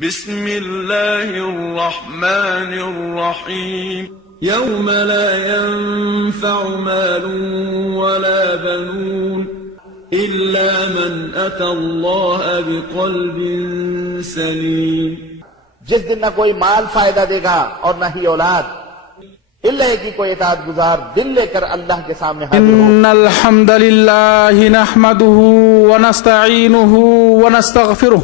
بسم الله الرحمن الرحيم يوم لا ينفع مال ولا بنون إلا من أتى الله بقلب سليم. جس دن نہ کوئی مال فائدہ دے گا اور نہ ہی اولاد، اللہ کی کوئی اطاعت گزار دل لے کر اللہ کے سامنے حاضر ہو. ان الحمد لله نحمده ونستعينه ونستغفره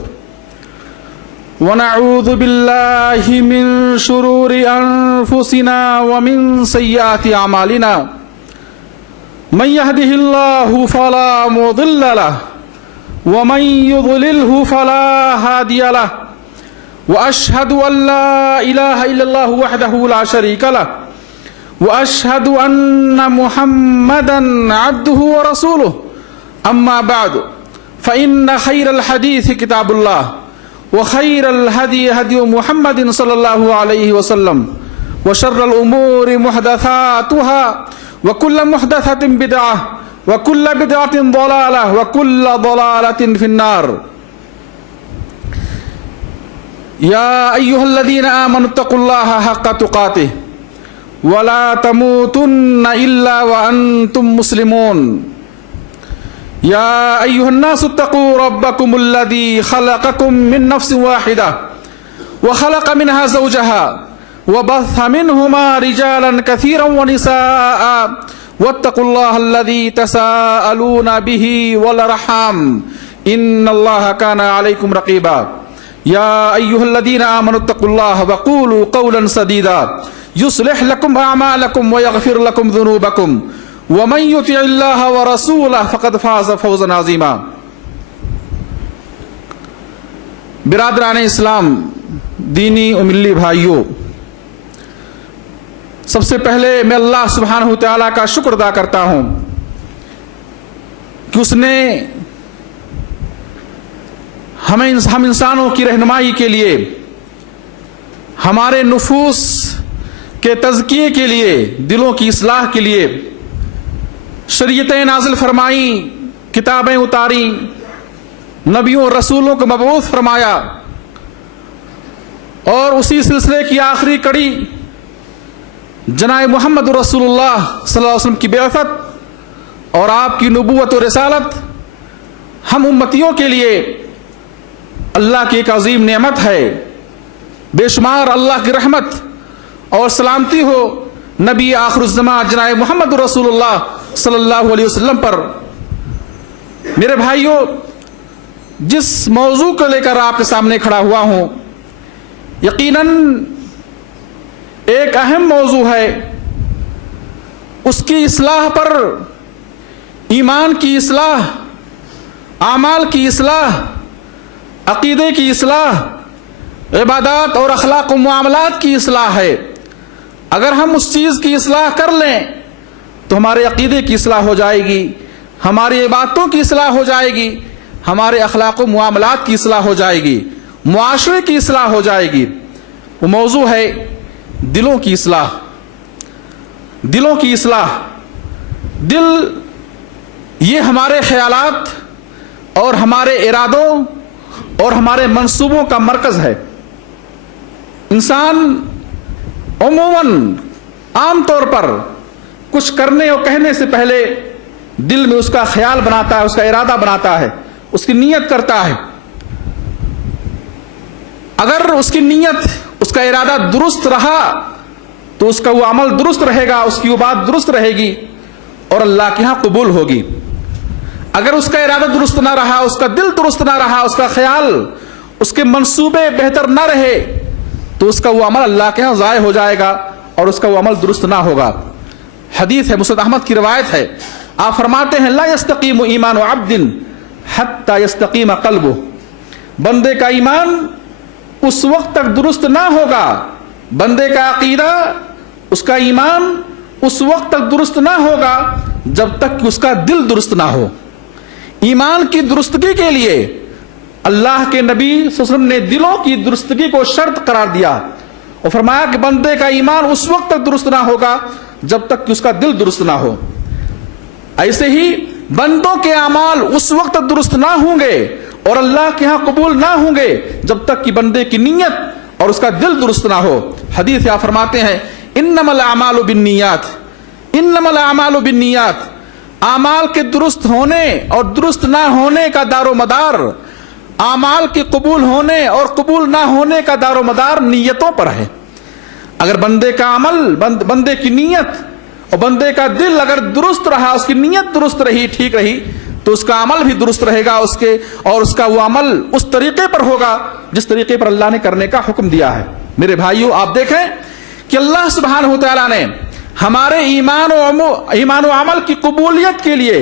ونعوذ بالله من شرور انفسنا ومن سيئات اعمالنا. من يهده الله فلا مضل له ومن يضلله فلا هادي له. واشهد ان لا اله الا الله وحده لا شريك له واشهد ان محمدا عبده ورسوله. اما بعد فان خير الحديث كتاب الله وخير الهدي هدي محمد صلى الله عليه وسلم وشر الامور محدثاتها وكل محدثة بدعة وكل بدعة ضلالة وكل ضلالة في النار. يا أيها الذين آمنوا اتقوا الله حق تقاته ولا تموتن إلا وأنتم مسلمون. يا أيها الناس اتقوا ربكم الذي خلقكم من نفس واحدة وخلق منها زوجها وبث منهما رجالا كثيرا ونساء واتقوا الله الذي تساءلون به والأرحام إن الله كان عليكم رقيبا. يا أيها الذين آمنوا اتقوا الله وقولوا قولا سديدا يصلح لكم أعمالكم ويغفر لكم ذنوبكم ومن يطع الله ورسوله فقد فاز فوزا عظيما. برادران اسلام، دینی و ملی بھائیوں، سب سے پہلے میں اللہ سبحانہ تعالیٰ کا شکر ادا کرتا ہوں کہ اس نے ہم انسانوں کی رہنمائی کے لیے، ہمارے نفوس کے تزکیے کے لیے، دلوں کی اصلاح کے لیے شریعتیں نازل فرمائیں، کتابیں اتاری، نبیوں اور رسولوں کو مبعوث فرمایا، اور اسی سلسلے کی آخری کڑی جناب محمد رسول اللہ صلی اللہ علیہ وسلم کی بعثت اور آپ کی نبوت و رسالت ہم امتیوں کے لیے اللہ کی ایک عظیم نعمت ہے. بے شمار اللہ کی رحمت اور سلامتی ہو نبی آخر الزمان جناب محمد رسول اللہ صلی اللہ علیہ وسلم پر. میرے بھائیوں، جس موضوع کو لے کر آپ کے سامنے کھڑا ہوا ہوں، یقیناً ایک اہم موضوع ہے. اس کی اصلاح پر، ایمان کی اصلاح، اعمال کی اصلاح، عقیدے کی اصلاح، عبادات اور اخلاق و معاملات کی اصلاح ہے. اگر ہم اس چیز کی اصلاح کر لیں تو ہمارے عقیدے کی اصلاح ہو جائے گی، ہماری عبادتوں کی اصلاح ہو جائے گی، ہمارے اخلاق و معاملات کی اصلاح ہو جائے گی، معاشرے کی اصلاح ہو جائے گی. وہ موضوع ہے دلوں کی اصلاح. دلوں کی اصلاح. دل یہ ہمارے خیالات اور ہمارے ارادوں اور ہمارے منصوبوں کا مرکز ہے. انسان عموماً عام طور پر کچھ کرنے اور کہنے سے پہلے دل میں اس کا خیال بناتا ہے، اس کا ارادہ بناتا ہے، اس کی نیت کرتا ہے. اگر اس کی نیت، اس کا ارادہ درست رہا تو اس کا وہ عمل درست رہے گا، اس کی وہ بات درست رہے گی اور اللہ کے ہاں قبول ہوگی. اگر اس کا ارادہ درست نہ رہا، اس کا دل درست نہ رہا، اس کا خیال، اس کے منصوبے بہتر نہ رہے تو اس کا وہ عمل اللہ کے ہاں ضائع ہو جائے گا اور اس کا وہ عمل درست نہ ہوگا. حدیث ہے، مسند احمد کی روایت ہے، آپ فرماتے ہیں لا یستقیم ایمان عبد حتی یستقیم قلبہ. بندے کا ایمان اس وقت تک درست نہ ہوگا، بندے کا عقیدہ، اس کا ایمان اس وقت تک درست نہ ہوگا جب تک کہ اس کا دل درست نہ ہو. ایمان کی درستگی کے لیے اللہ کے نبی صلی اللہ علیہ وسلم نے دلوں کی درستگی کو شرط قرار دیا اور فرمایا کہ بندے کا ایمان اس وقت تک درست نہ ہوگا جب تک کہ اس کا دل درست نہ ہو. ایسے ہی بندوں کے اعمال اس وقت تک درست نہ ہوں گے اور اللہ کے ہاں قبول نہ ہوں گے جب تک کہ بندے کی نیت اور اس کا دل درست نہ ہو۔ حدیث یا فرماتے ہیں انما الاعمال بالنیات، انما الاعمال بالنیات، اعمال کے درست ہونے اور درست نہ ہونے کا دار و مدار، اعمال کے قبول ہونے اور قبول نہ ہونے کا دار و مدار نیتوں پر ہے۔ اگر بندے کا عمل، بندے کی نیت اور بندے کا دل اگر درست رہا، اس کی نیت درست رہی، ٹھیک رہی، تو اس کا عمل بھی درست رہے گا، اس کا وہ عمل اس طریقے پر ہوگا جس طریقے پر اللہ نے کرنے کا حکم دیا ہے۔ میرے بھائیوں، آپ دیکھیں کہ اللہ سبحانہ و تعالیٰ نے ہمارے ایمان و عمل کی قبولیت کے لیے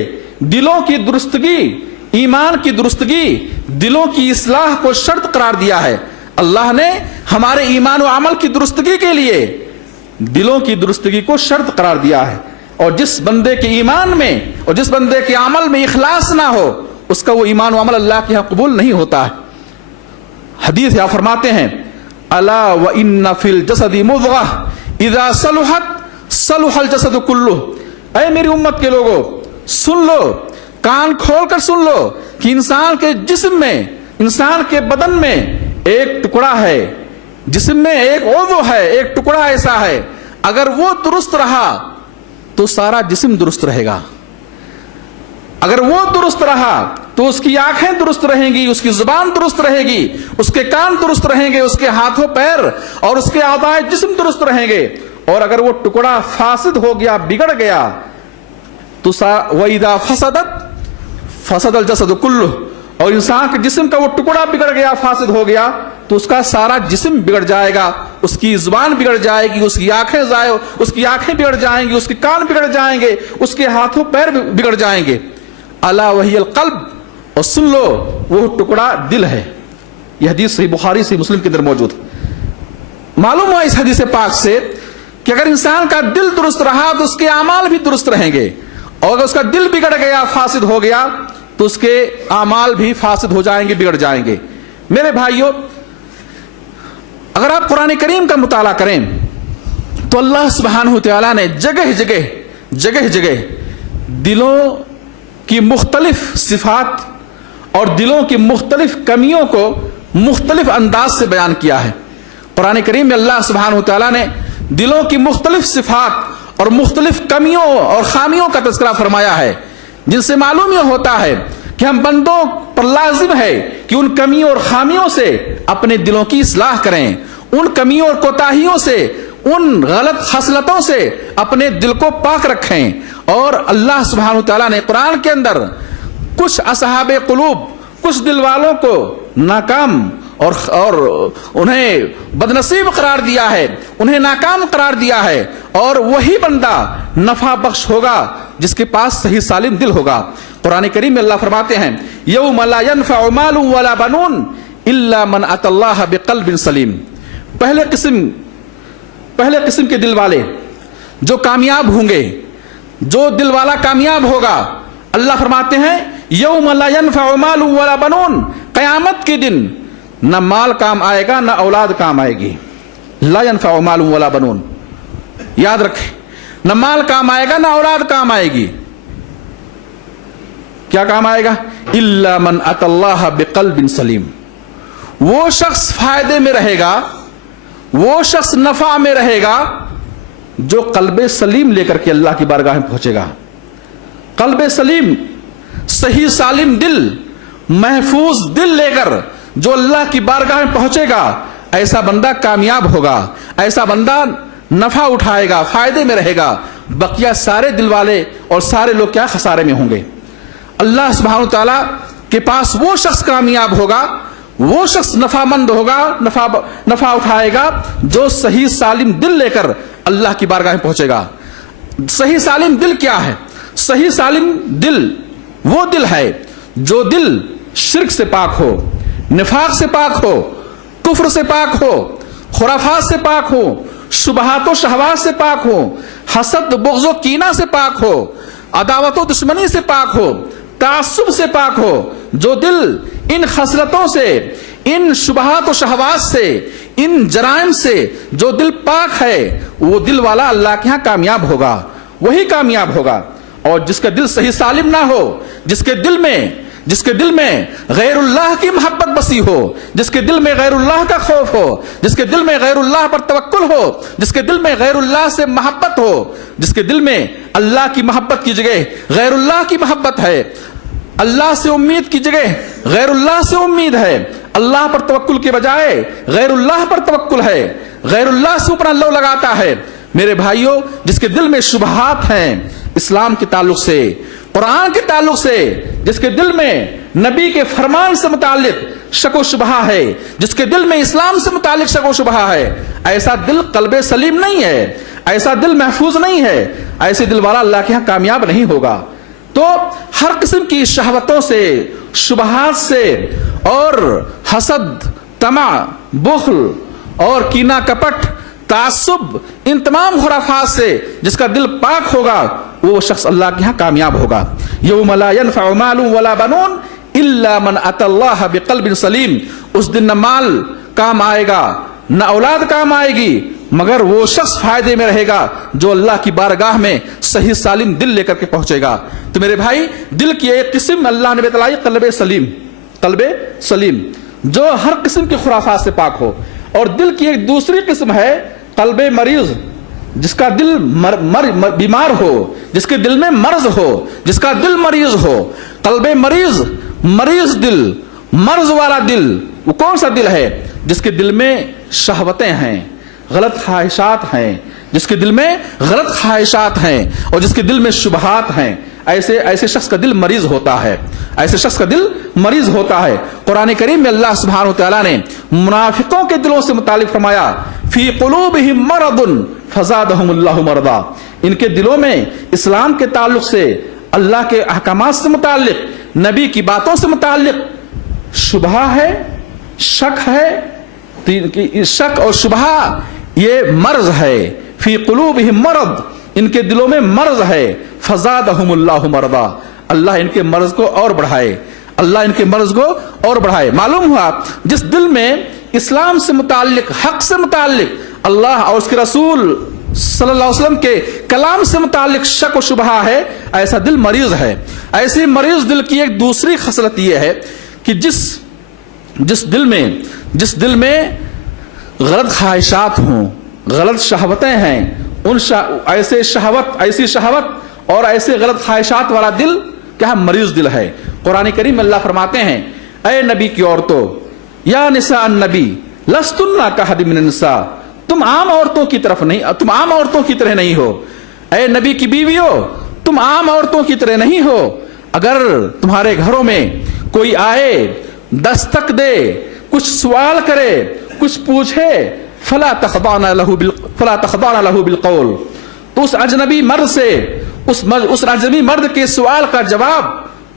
دلوں کی درستگی، ایمان کی درستگی، دلوں کی اصلاح کو شرط قرار دیا ہے۔ اللہ نے ہمارے ایمان و عمل کی درستگی کے لیے دلوں کی درستگی کو شرط قرار دیا ہے، اور جس بندے کے ایمان میں اور جس بندے کے عمل میں اخلاص نہ ہو، اس کا وہ ایمان و عمل اللہ کے ہاں قبول نہیں ہوتا ہے۔ حدیث یا فرماتے ہیں الا وان فی الجسد مضغہ اذا صلحت صلح الجسد کلہ۔ اے میری امت کے لوگوں، سن لو، کان کھول کر سن لو کہ انسان کے جسم میں، انسان کے بدن میں ایک ٹکڑا ہے، جسم میں ایک عضو ہے، ایک ٹکڑا ایسا ہے، اگر وہ درست رہا تو سارا جسم درست رہے گا۔ اگر وہ درست رہا تو اس کی آنکھیں درست رہیں گی، اس کی زبان درست رہے گی، اس کے کان درست رہیں گے، اس کے ہاتھوں پیر اور اس کے اعضاء جسم درست رہیں گے۔ اور اگر وہ ٹکڑا فاسد ہو گیا، بگڑ گیا، تو وَإِذَا فَسَدَتْ فَسَدَ الْجَسَدُ كُلُّهُ، اور انسان کے جسم کا وہ ٹکڑا بگڑ گیا، فاسد ہو گیا، تو اس کا سارا جسم بگڑ جائے گا، اس کی زبان بگڑ جائے گی، اس کی آنکھیں بگڑ جائیں گی، اس کے کان بگڑ جائیں گے، اس کے ہاتھوں پیر بگڑ جائیں گے۔ الا وہی القلب، اور سن لو وہ ٹکڑا دل ہے۔ یہ حدیث صحیح بخاری سے مسلم کے اندر موجود ہے۔ معلوم ہوا اس حدیث پاک سے کہ اگر انسان کا دل درست رہا تو اس کے اعمال بھی درست رہیں گے، اور اگر اس کا دل بگڑ گیا، فاسد ہو گیا، تو اس کے اعمال بھی فاسد ہو جائیں گے، بگڑ جائیں گے۔ میرے بھائیوں، اگر آپ قرآن کریم کا مطالعہ کریں تو اللہ سبحانہ وتعالیٰ نے جگہ جگہ دلوں کی مختلف صفات اور دلوں کی مختلف کمیوں کو مختلف انداز سے بیان کیا ہے۔ قرآن کریم میں اللہ سبحانہ وتعالیٰ نے دلوں کی مختلف صفات اور مختلف کمیوں اور خامیوں کا تذکرہ فرمایا ہے، جن سے معلوم یہ ہوتا ہے کہ ہم بندوں پر لازم ہے کہ ان کمیوں اور خامیوں سے اپنے دلوں کی اصلاح کریں، ان کمیوں اور کوتاہیوں سے، ان غلط خصلتوں سے اپنے دل کو پاک رکھیں۔ اور اللہ سبحانہ وتعالیٰ نے قرآن کے اندر کچھ اصحاب قلوب، کچھ دل والوں کو ناکام اور انہیں بدنصیب قرار دیا ہے، انہیں ناکام قرار دیا ہے، اور وہی بندہ نفع بخش ہوگا جس کے پاس صحیح سالم دل ہوگا۔ قرآن کریم میں اللہ فرماتے ہیں یوم لا ينفع مال ولا بنون الا من اتى اللہ بقلب سلیم۔ پہلے قسم کے دل والے جو کامیاب ہوں گے، جو دل والا کامیاب ہوگا، اللہ فرماتے ہیں یوم لا ينفع مال ولا بنون، قیامت کے دن نہ مال کام آئے گا، نہ اولاد کام آئے گی۔ لا ينفع مال ولا بنون، یاد رکھیں، نہ مال کام آئے گا، نہ اولاد کام آئے گی۔ کیا کام آئے گا؟ الا من اتى اللہ بقلب سلیم، وہ شخص فائدے میں رہے گا، وہ شخص نفع میں رہے گا جو قلب سلیم لے کر کے اللہ کی بارگاہ میں پہنچے گا۔ قلب سلیم، صحیح سالم دل، محفوظ دل لے کر جو اللہ کی بارگاہ میں پہنچے گا، ایسا بندہ کامیاب ہوگا، ایسا بندہ نفع اٹھائے گا، فائدے میں رہے گا۔ بقیہ سارے دل والے اور سارے لوگ کیا خسارے میں ہوں گے۔ اللہ سبحانہ تعالیٰ کے پاس وہ شخص کامیاب ہوگا، وہ شخص نفع مند ہوگا، نفع اٹھائے گا جو صحیح سالم دل لے کر اللہ کی بارگاہ میں پہنچے گا۔ صحیح سالم دل کیا ہے؟ صحیح سالم دل وہ دل ہے جو دل شرک سے پاک ہو، نفاق سے پاک ہو، کفر سے پاک ہو، خرافات سے پاک ہو، شبہات و شہوات سے پاک ہو، حسد بغض و کینہ سے پاک ہو، عداوت و دشمنی سے پاک ہو، تعصب سے پاک ہو۔ جو دل ان خصلتوں سے، ان شبہات و شہوات سے، ان جرائم سے جو دل پاک ہے، وہ دل والا اللہ کے ہاں کامیاب ہوگا، وہی کامیاب ہوگا۔ اور جس کا دل صحیح سالم نہ ہو، جس کے دل میں جس کے دل میں غیر اللہ کی محبت بسی ہو، جس کے دل میں غیر اللہ کا خوف ہو، جس کے دل میں غیر اللہ پر توکل ہو، جس کے دل میں غیر اللہ سے محبت ہو، جس کے دل میں اللہ کی محبت کی جگہ غیر اللہ کی محبت ہے، اللہ سے امید کی جگہ غیر اللہ سے امید ہے، اللہ پر توکل کے بجائے غیر اللہ پر توکل ہے، غیر اللہ سے اپنا لو لگاتا ہے، میرے بھائیوں جس کے دل میں شبہات ہیں اسلام کے تعلق سے، قرآن کے تعلق سے، جس کے دل میں نبی کے فرمان سے متعلق شک و شبہ ہے، جس کے دل میں اسلام سے متعلق شک و شبہ ہے، ایسا دل قلب سلیم نہیں ہے، ایسا دل محفوظ نہیں ہے، ایسے دل والا اللہ کے ہاں کامیاب نہیں ہوگا۔ تو ہر قسم کی شہوتوں سے، شبہات سے اور حسد، طمع، بخل اور کینہ کپٹ، تعصب، ان تمام خرافات سے جس کا دل پاک ہوگا وہ شخص اللہ کے ہاں کامیاب ہوگا۔ یوم لا ينفع مال ولا بنون الا من اتى الله بقلب سلیم، اس دن نہ مال کام آئے گا نہ اولاد کام آئے گی مگر وہ شخص فائدے میں رہے گا جو اللہ کی بارگاہ میں صحیح سالم دل لے کر کے پہنچے گا۔ تو میرے بھائی دل کی ایک قسم اللہ نے بتلائی قلب سلیم، قلب سلیم جو ہر قسم کی خرافات سے پاک ہو، اور دل کی ایک دوسری قسم ہے قلب مریض، جس کا دل بیمار ہو، جس کے دل میں مرض ہو، جس کا دل مریض ہو۔ قلب مریض، مریض دل، مرض والا دل وہ کون سا دل ہے؟ جس کے دل میں شہوتیں ہیں، غلط خواہشات ہیں، جس کے دل میں غلط خواہشات ہیں اور جس کے دل میں شبہات ہیں، ایسے شخص کا دل مریض ہوتا ہے، ایسے شخص کا دل مریض ہوتا ہے۔ قرآن کریم میں اللہ سبحانہ وتعالیٰ نے منافقوں کے دلوں سے متعلق فرمایا فی قلوبہم مرض فزادہم اللہ مرضا، ان کے دلوں میں اسلام کے تعلق سے، اللہ کے احکامات سے متعلق، نبی کی باتوں سے متعلق شبہ ہے، شک ہے، شک اور شبہ یہ مرض ہے۔ فی قلوبہم مرض، ان کے دلوں میں مرض ہے، فزادہم اللہ مرضا، اللہ ان کے مرض کو اور بڑھائے، اللہ ان کے مرض کو اور بڑھائے۔ معلوم ہوا جس دل میں اسلام سے متعلق، حق سے متعلق، اللہ اور اس کے رسول صلی اللہ علیہ وسلم کے کلام سے متعلق شک و شبہ ہے، ایسا دل مریض ہے۔ ایسی مریض دل کی ایک دوسری خصلت یہ ہے کہ جس دل میں غلط خواہشات ہوں، غلط شہوتیں ہیں، ایسی شہوت اور ایسے غلط خواہشات والا دل کیا مریض دل ہے۔ قرآن کریم میں اللہ فرماتے ہیں اے نبی کی عورتوں، یا نساء النبی لستن کاحد من النساء، تم عام عورتوں کی طرح نہیں ہو۔ اے نبی کی بیویوں، تم عام عورتوں کی طرح نہیں ہو۔ اگر تمہارے گھروں میں کوئی آئے، دستک دے، کچھ سوال کرے، کچھ پوچھے، فلا تخضعن له بالقول، تو اس اجنبی مرد سے، اس اجنبی مرد کے سوال کا جواب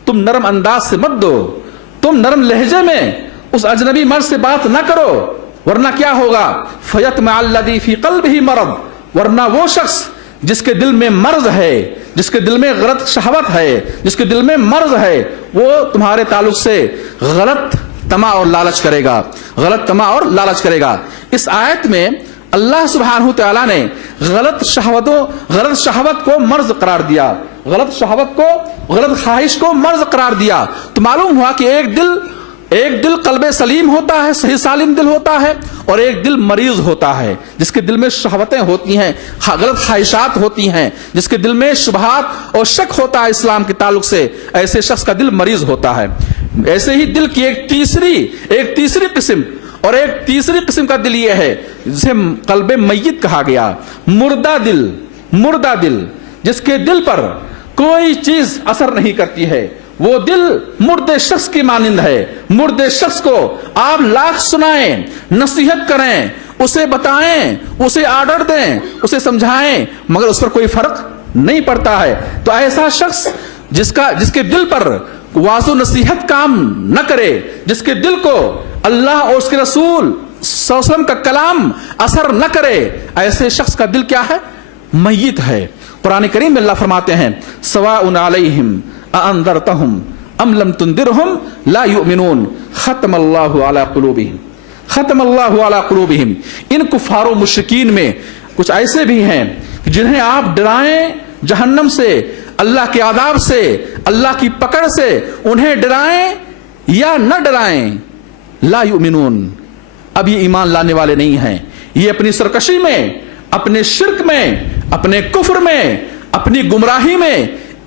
تم نرم انداز سے مت دو، تم نرم لہجے میں اس اجنبی مرد سے بات نہ کرو، ورنہ کیا ہوگا؟ فیطمع الذی فی قلبہ مرض، ورنہ وہ شخص جس کے دل میں مرض ہے، جس کے دل میں غلط شہوت ہے، جس کے دل میں مرض ہے، وہ تمہارے تعلق سے غلط طمع اور لالچ کرے گا، غلط طمع اور لالچ کرے گا۔ اس آیت میں اللہ سبحانہ تعالیٰ نے غلط شہوت کو مرض قرار دیا، غلط خواہش کو مرض قرار دیا۔ تو معلوم ہوا کہ ایک دل قلب سلیم ہوتا ہے، صحیح سالم دل ہوتا ہے، اور ایک دل مریض ہوتا ہے جس کے دل میں شہوتیں ہوتی ہیں، غلط خواہشات ہوتی ہیں، جس کے دل میں شبہات اور شک ہوتا ہے اسلام کے تعلق سے، ایسے شخص کا دل مریض ہوتا ہے۔ ایسے ہی دل کی ایک تیسری قسم، اور ایک تیسری قسم کا دل یہ ہے جسے قلب میت کہا گیا، مردہ دل، جس کے دل پر کوئی چیز اثر نہیں کرتی ہے، وہ دل مردے شخص کی مانند ہے۔ مردے شخص کو آپ لاکھ سنائیں، نصیحت کریں، اسے بتائیں، اسے آرڈر دیں، اسے سمجھائیں، مگر اس پر کوئی فرق نہیں پڑتا ہے۔ تو ایسا شخص جس کے دل پر واضح نصیحت کام نہ کرے، جس کے دل کو اللہ اور اس کے رسول صلی اللہ علیہ وسلم کا کلام اثر نہ کرے، ایسے شخص کا دل کیا ہے؟ میت ہے۔ قرآن کریم میں اللہ فرماتے ہیں سواء علیہم اانذرتہم ام لم تنذرہم لا یؤمنون ختم اللہ علی قلوبہم۔ ان کفار و مشرکین میں کچھ ایسے بھی ہیں جنہیں آپ ڈرائیں جہنم سے، اللہ کے عذاب سے، اللہ کی پکڑ سے انہیں ڈرائیں یا نہ ڈرائیں، لا یؤمنون، اب یہ ایمان لانے والے نہیں ہیں، یہ اپنی سرکشی میں، اپنے شرک میں، اپنے کفر میں، اپنی گمراہی میں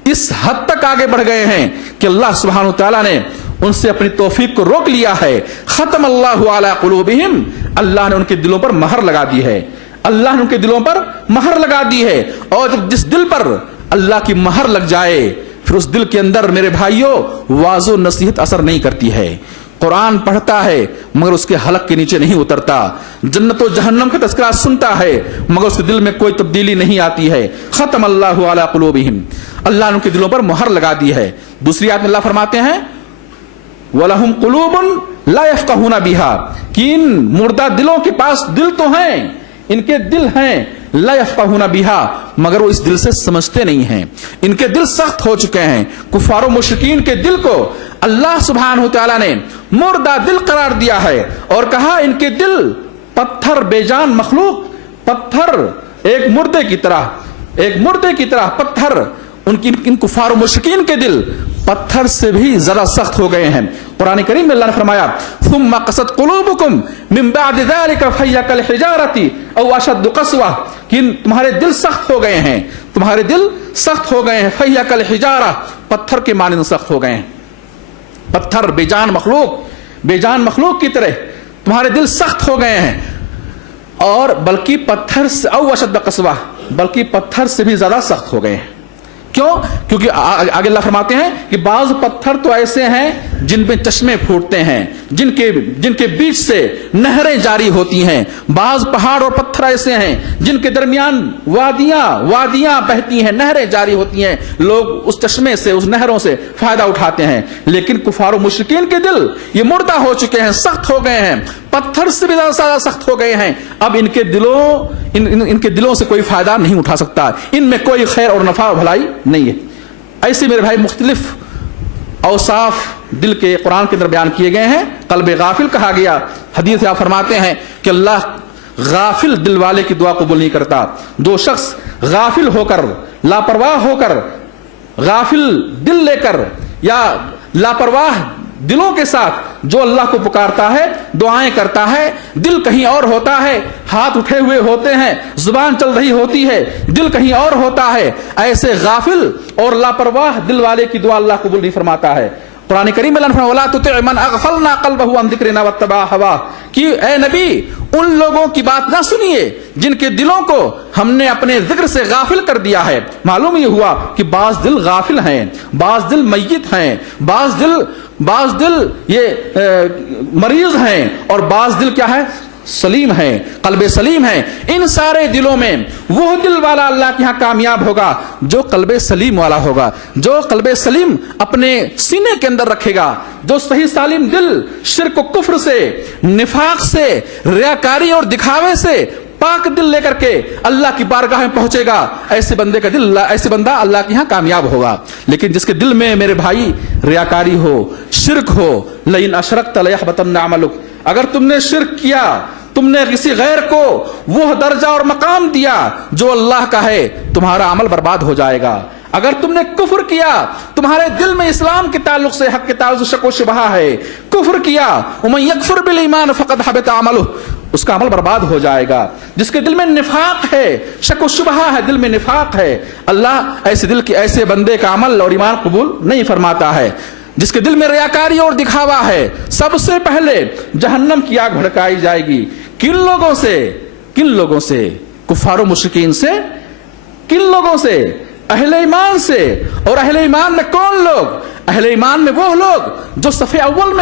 اس حد تک آگے بڑھ گئے ہیں کہ اللہ سبحانہ وتعالیٰ نے ان سے اپنی توفیق کو روک لیا ہے۔ ختم اللہ علی قلوبہم، اللہ نے ان کے دلوں پر مہر لگا دی ہے، اللہ نے ان کے دلوں پر مہر لگا دی ہے، اور جس دل پر اللہ کی مہر لگ جائے پھر اس دل کے اندر میرے بھائیوں واعظ و نصیحت اثر نہیں کرتی ہے، قرآن پڑھتا ہے مگر اس کے حلق کے نیچے نہیں اترتا، جنت و جہنم کا تذکرہ سنتا ہے مگر اس کے دل میں کوئی تبدیلی نہیں آتی ہے۔ ختم اللہ علی قلوبہم، اللہ نے ان کے دلوں پر مہر لگا دی ہے۔ دوسری آیت میں اللہ فرماتے ہیں وَلَهُمْ قُلُوبٌ لَا يَفْقَهُونَ بِهَا، کہ ان مردہ دلوں کے پاس دل تو ہیں، ان کے دل ہیں، لا يفقهون بها، مگر وہ اس دل سے سمجھتے نہیں ہیں، ان کے دل سخت ہو چکے ہیں۔ کفار و مشرکین کے دل کو اللہ سبحانہ وتعالیٰ نے مردہ دل قرار دیا ہے اور کہا ان کے دل پتھر، بے جان مخلوق، پتھر، ایک مردے کی طرح پتھر، ان کفار و مشرکین کے دل پتھر سے بھی زیادہ سخت ہو گئے ہیں۔ قرآن کریم میں اللہ نے فرمایا ثم قست قلوبکم من بعد ذلك فهي كالحجارة او اشد قسوة، کہ تمہارے دل سخت ہو گئے ہیں، تمہارے دل سخت ہو گئے ہیں، فهي كالحجارة، پتھر کے مانند سخت ہو گئے ہیں، پتھر، بے جان مخلوق کی طرح تمہارے دل سخت ہو گئے ہیں، اور بلکہ پتھر سے او اشد قسوة، بلکہ پتھر سے بھی زیادہ سخت ہو گئے ہیں۔ کیوں؟ کیونکہ آگے اللہ فرماتے ہیں کہ بعض پتھر تو ایسے ہیں جن پہ چشمے پھوٹتے ہیں، جن کے بیچ سے نہریں جاری ہوتی ہیں، بعض پہاڑ اور پتھر ایسے ہیں جن کے درمیان وادیاں بہتی ہیں، نہریں جاری ہوتی ہیں، لوگ اس چشمے سے، اس نہروں سے فائدہ اٹھاتے ہیں، لیکن کفار و مشرکین کے دل یہ مردہ ہو چکے ہیں، سخت ہو گئے ہیں، پتھر سے بھی زیادہ سخت ہو گئے ہیں، اب ان کے دلوں سے کوئی فائدہ نہیں اٹھا سکتا، ان میں کوئی خیر اور نفع و بھلائی نہیں ہے۔ ایسے میرے بھائی مختلف اوصاف دل کے قرآن کے اندر بیان کیے گئے ہیں۔ قلب غافل کہا گیا، حدیث آپ فرماتے ہیں کہ اللہ غافل دل والے کی دعا قبول نہیں کرتا۔ جو شخص غافل ہو کر، لاپرواہ ہو کر، غافل دل لے کر یا لاپرواہ دلوں کے ساتھ جو اللہ کو پکارتا ہے، دعائیں کرتا ہے، دل کہیں اور ہوتا ہے، ہاتھ اٹھے ہوئے ہوتے ہیں، زبان چل رہی ہوتی ہے، دل کہیں اور ہوتا ہے، ایسے غافل اور لاپرواہ دل والے کی دعا اللہ قبول نہیں فرماتا ہے۔ قرآن کریم میں اللہ فرماتا ہے وَلَا تُطِعْ مَنْ أَغْفَلْنَا قَلْبَهُ عَنْ ذِكْرِنَا وَاتَّبَعَ هَوَاهُ، کہ اے نبی ان لوگوں کی بات نہ سنیے جن کے دلوں کو ہم نے اپنے ذکر سے غافل کر دیا ہے۔ معلوم یہ ہوا کہ بعض دل غافل ہیں، بعض دل میت ہیں، بعض دل یہ مریض ہیں، اور بعض دل کیا ہے؟ سلیم ہیں، قلب سلیم ہیں۔ ان سارے دلوں میں وہ دل والا اللہ کے ہاں کامیاب ہوگا جو قلب سلیم والا ہوگا، جو قلب سلیم اپنے سینے کے اندر رکھے گا، جو صحیح سالم دل شرک و کفر سے، نفاق سے، ریاکاری اور دکھاوے سے پاک دل لے کر کے اللہ کی بارگاہ میں پہنچے گا، ایسے بندہ اللہ کے ہاں کامیاب ہوگا۔ لیکن جس کے دل میں میرے بھائی ریاکاری ہو، شرک ہو، لئن اشرکت لیحبطن عملک، اگر تم نے شرک کیا، تم نے کسی غیر کو وہ درجہ اور مقام دیا جو اللہ کا ہے، تمہارا عمل برباد ہو جائے گا۔ اگر تم نے کفر کیا، تمہارے دل میں اسلام کے تعلق سے حق کے تعلق سے شک و شبہ ہے، کفر کیا، ومن یکفر بالایمان فقد حبط عملہ، اس کا عمل برباد ہو جائے گا۔ جس کے دل میں نفاق ہے، شک و شبہ ہے، دل میں نفاق ہے، اللہ ایسے بندے کا عمل اور ایمان قبول نہیں فرماتا ہے۔ جس کے دل میں ریاکاری اور دکھاوا ہے، سب سے پہلے جہنم کی آگ بھڑکائی جائے گی۔ کن لوگوں سے؟ کفار و مشرکین سے۔ کن لوگوں سے؟ اہل ایمان سے۔ اور اہل ایمان میں کون لوگ؟ اہل ایمان میں وہ لوگ جو صف اول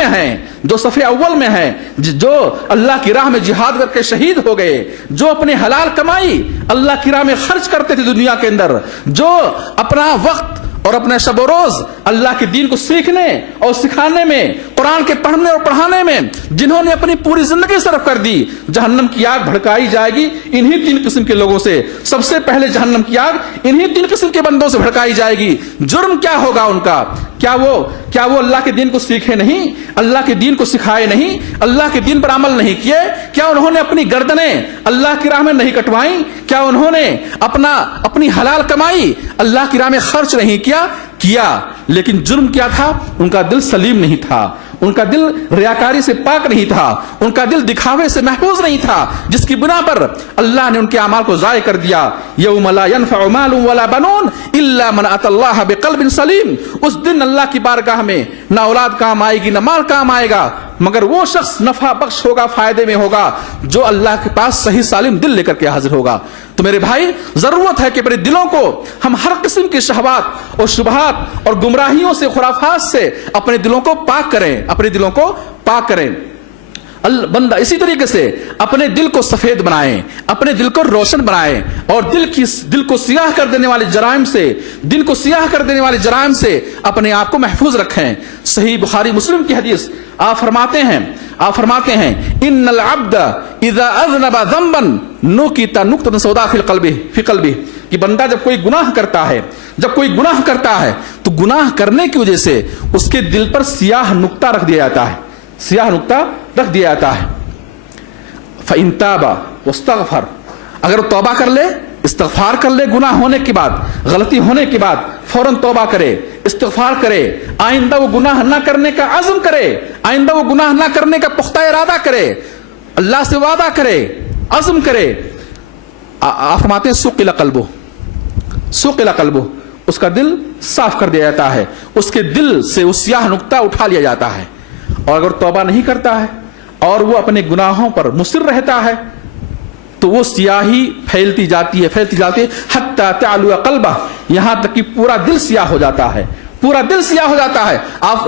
میں ہیں، جو اللہ کی راہ میں جہاد کر کے شہید ہو گئے، جو اپنے حلال کمائی اللہ کی راہ میں خرچ کرتے تھے دنیا کے اندر، جو اپنا وقت اور اپنے شب و روز اللہ کے دین کو سیکھنے اور سکھانے میں، قرآن کے پڑھنے اور پڑھانے میں جنہوں نے اپنی پوری زندگی صرف کر دی، جہنم کی آگ بھڑکائی جائے گی انہی تین قسم کے لوگوں سے۔ سب سے پہلے جہنم کی آگ انہی تین قسم کے بندوں سے بھڑکائی جائے گی۔ جرم کیا ہوگا ان کا؟ کیا وہ اللہ کے دین کو سیکھے نہیں، اللہ کے دین کو سکھائے نہیں، اللہ کے دین پر عمل نہیں کیے؟ کیا انہوں نے اپنی گردنیں اللہ کی راہ میں نہیں کٹوائیں؟ کیا انہوں نے اپنی حلال کمائی اللہ کی راہ میں خرچ نہیں کیا؟ کیا, لیکن جرم کیا تھا؟ ان کا دل سلیم نہیں تھا, ان کا دل ریاکاری سے پاک نہیں تھا, ان کا دل دکھاوے سے محفوظ نہیں تھا, جس کی بنا پر اللہ نے ان کے اعمال کو ضائع کر دیا. یوم لا ينفع مال ولا بنون الا من اتى الله بقلب سلیم. اس دن اللہ کی بارگاہ میں نہ اولاد کام آئے گی نہ مال کام آئے گا, مگر وہ شخص نفع بخش ہوگا, فائدے میں ہوگا, جو اللہ کے پاس صحیح سالم دل لے کر کے حاضر ہوگا. تو میرے بھائی, ضرورت ہے کہ اپنے دلوں کو ہم ہر قسم کی شہوات اور شبہات اور گمراہیوں سے, خرافات سے اپنے دلوں کو پاک کریں, اپنے دلوں کو پاک کریں. بندہ اسی طریقے سے اپنے دل کو سفید بنائیں, اپنے دل کو روشن بنائیں, اور دل کو سیاہ کر دینے والے جرائم سے, دل کو سیاہ کر دینے والے جرائم سے اپنے آپ کو محفوظ رکھیں. صحیح بخاری مسلم کی حدیث, آپ فرماتے ہیں ان العبد اذا اذنب ذنبا نکت نقطۃ سوداء فی قلبہ, کہ بندہ جب کوئی گناہ کرتا ہے تو گناہ کرنے کی وجہ سے اس کے دل پر سیاہ نقطہ رکھ دیا جاتا ہے. فإن تاب واستغفر, اگر توبہ کر لے, استغفار کر لے, گناہ ہونے کے بعد, غلطی ہونے کے بعد فوراً توبہ کرے, استغفار کرے, آئندہ وہ گناہ نہ کرنے کا عزم کرے, آئندہ وہ گناہ نہ کرنے کا پختہ ارادہ کرے, اللہ سے وعدہ کرے, عزم کرے, آپ فرماتے ہیں سقل قلبہ, اس کا دل صاف کر دیا جاتا ہے, اس کے دل سے وہ سیاہ نقطہ اٹھا لیا جاتا ہے. اور اگر توبہ نہیں کرتا ہے اور وہ اپنے گناہوں پر مصر رہتا ہے تو وہ سیاہی پھیلتی جاتی ہے حتی تعلو قلبہ, یہاں تک کہ پورا دل سیاہ ہو جاتا ہے.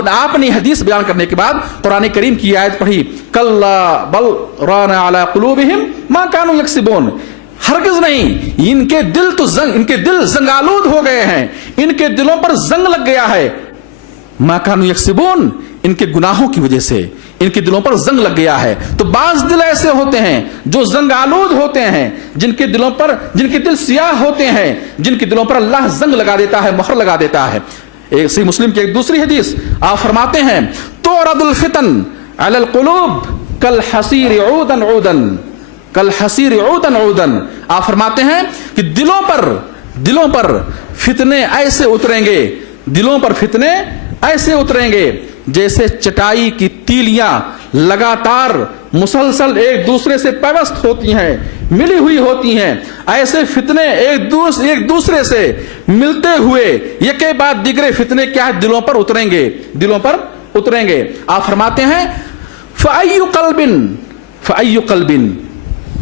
آپ نے حدیث بیان کرنے کے بعد قرآن کریم کی آیت پڑھی, کلا بل ران علی قلوبہم ما کانوا یکسبون, ہرگز نہیں, ان کے دل زنگ آلود ہو گئے ہیں, ان کے دلوں پر زنگ لگ گیا ہے. ما کانوا یکسبون, ان کے گناہوں کی وجہ سے ان کے دلوں پر زنگ لگ گیا ہے. تو بعض دل ایسے ہوتے ہیں جو زنگ آلود ہوتے ہیں, جن کے دل سیاہ ہوتے ہیں, جن کے دلوں پر اللہ زنگ لگا دیتا ہے, مہر لگا دیتا ہے. ایک صحیح مسلم کی ایک دوسری حدیث, آپ فرماتے ہیں تعرض الفتن علی القلوب کالحصیر عودا, آپ فرماتے ہیں کہ دلوں پر فتنے ایسے اتریں گے جیسے چٹائی کی تیلیاں لگاتار مسلسل ایک دوسرے سے پیوست ہوتی ہیں, ملی ہوئی ہوتی ہیں. ایسے فتنے ایک دوسرے سے ملتے ہوئے یکے بعد دیگرے فتنے کیا ہے, دلوں پر اتریں گے. آپ فرماتے ہیں فأي قلب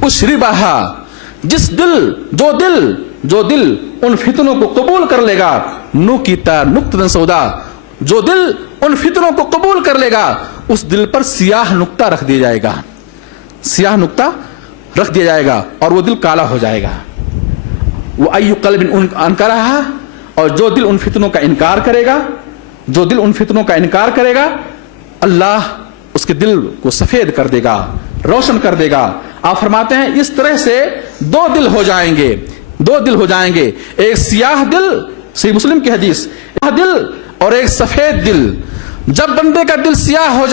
اشربها, جو دل ان فتنوں کو قبول کر لے گا, نکت نقطۃ سوداء, جو دل ان فتنوں کو قبول کر لے گا اس دل پر سیاہ نقطہ رکھ دیا جائے گا, اور وہ دل کالا ہو جائے گا. وہ ای قلب انکرہا, اور جو دل ان فتنوں کا انکار کرے گا اللہ اس کے دل کو سفید کر دے گا, روشن کر دے گا. آپ فرماتے ہیں اس طرح سے دو دل ہو جائیں گے, ایک سیاہ دل, صحیح مسلم کی حدیث, دل اور ایک سفید دل. جب بندے کا دل سیاہ ہو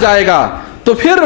جائے گا تو پھر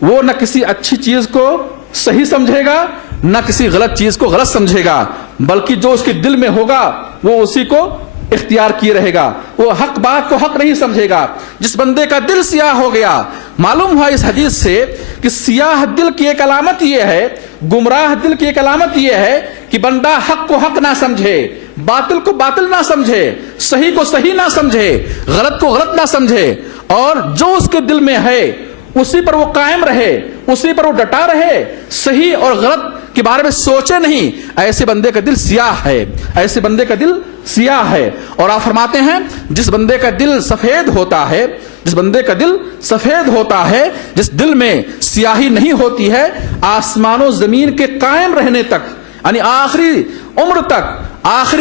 وہ نہ کسی اچھی چیز کو صحیح سمجھے گا نہ کسی غلط چیز کو غلط سمجھے گا, بلکہ جو اس کے دل میں ہوگا وہ اسی کو اختیار کیے رہے گا, وہ حق بات کو حق نہیں سمجھے گا. جس بندے کا دل سیاہ ہو گیا, معلوم ہوا اس حدیث سے کہ سیاہ دل کی ایک علامت یہ ہے, گمراہ دل کی ایک علامت یہ ہے کہ بندہ حق کو حق نہ سمجھے, باطل کو باطل نہ سمجھے, صحیح کو صحیح نہ سمجھے, غلط کو غلط نہ سمجھے, اور جو اس کے دل میں ہے اسی پر وہ قائم رہے, اسی پر وہ ڈٹا رہے, صحیح اور غلط کے بارے میں سوچے نہیں. ایسے بندے کا دل سیاہ ہے. اور آپ فرماتے ہیں جس بندے کا دل سفید ہوتا ہے, جس دل میں سیاہی نہیں ہوتی ہے, آسمان و زمین کے قائم رہنے تک, یعنی آخری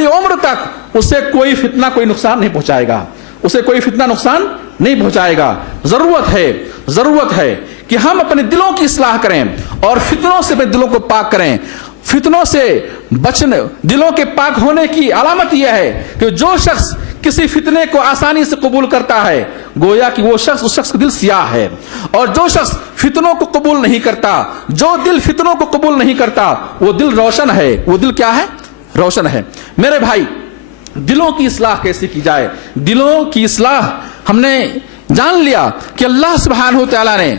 عمر تک اسے کوئی فتنہ کوئی نقصان نہیں پہنچائے گا. ضرورت ہے کہ ہم اپنے دلوں کی اصلاح کریں اور فتنوں سے اپنے دلوں کو پاک کریں. فتنوں سے بچنے, دلوں کے پاک ہونے کی علامت یہ ہے کہ جو شخص کسی فتنے کو آسانی سے قبول کرتا ہے گویا کہ اس شخص کا دل سیاہ ہے, اور جو شخص فتنوں کو قبول نہیں کرتا, جو دل فتنوں کو قبول نہیں کرتا, وہ دل روشن ہے. وہ دل کیا ہے؟ روشن ہے۔ میرے بھائی، دلوں کی اصلاح کیسے کی جائے؟ دلوں کی اصلاح ہم نے جان لیا کہ اللہ سبحانہ تعالیٰ نے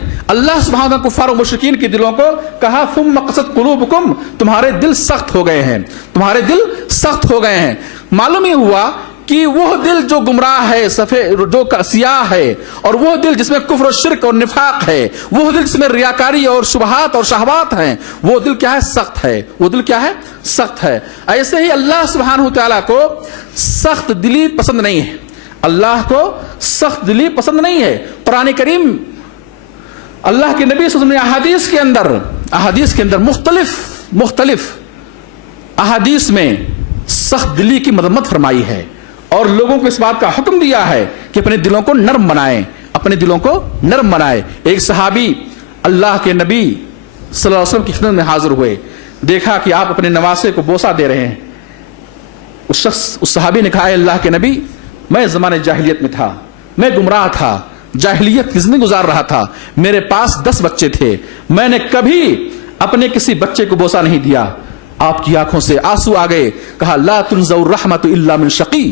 کفار و مشرکین کے دلوں کو کہا ثم قست قلوبکم، تمہارے دل سخت ہو گئے ہیں، تمہارے دل سخت ہو گئے ہیں۔ معلوم ہی ہوا کہ وہ دل جو گمراہ ہے، جو سیاہ ہے، اور وہ دل جس میں کفر و شرک اور نفاق ہے، وہ دل جس میں ریاکاری اور شبہات اور شہوات ہیں، وہ دل کیا ہے؟ سخت ہے۔ وہ دل کیا ہے؟ سخت ہے۔ ایسے ہی اللہ سبحانہ تعالیٰ کو سخت دلی پسند نہیں ہے، اللہ کو سخت دلی پسند نہیں ہے۔ قرآن کریم اللہ کے نبی صلی اللہ علیہ وسلم نے احادیث کے اندر مختلف احادیث میں سخت دلی کی مذمت فرمائی ہے، اور لوگوں کو اس بات کا حکم دیا ہے کہ اپنے دلوں کو نرم بنائیں، اپنے دلوں کو نرم بنائیں۔ ایک صحابی اللہ کے نبی صلی اللہ علیہ وسلم کی خدمت میں حاضر ہوئے، دیکھا کہ آپ اپنے نواسے کو بوسہ دے رہے ہیں۔ اس صحابی نے کہا، اے اللہ کے نبی، میں زمانے جاہلیت میں تھا، میں گمراہ تھا، جاہلیت کی زندگی گزار رہا تھا، میرے پاس 10 بچے تھے، میں نے کبھی اپنے کسی بچے کو بوسہ نہیں دیا۔ آپ کی آنکھوں سے آنسو آ گئے، کہا لا تنزع الرحمت الا من شقی،